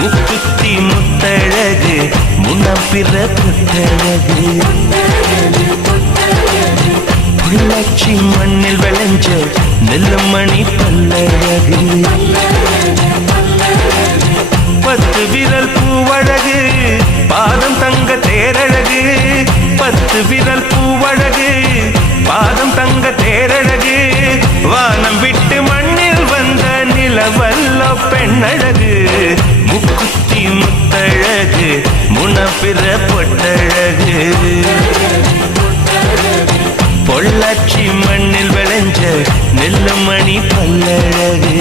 முக்குத்தி முத்தழகு முன்னம் பிற புத்தழகு பொள்ளாச்சி மண்ணில் விளைஞ்ச நெல்லுமணி பல்லழகு 10 விரல் பூவழகு பாதம் தங்க தேரழகு 10 விரல் பூவழகு பாதம் தங்க தேரழகு வானம் விட்டு மண்ணில் வந்த நிலவல்ல பெண்ணழகு முக்குத்தி முத்தழகு முனப்பிற பொட்டழகு பொள்ளாச்சி மண்ணில் விளைஞ்ச நெல்லுமணி பல்லழகு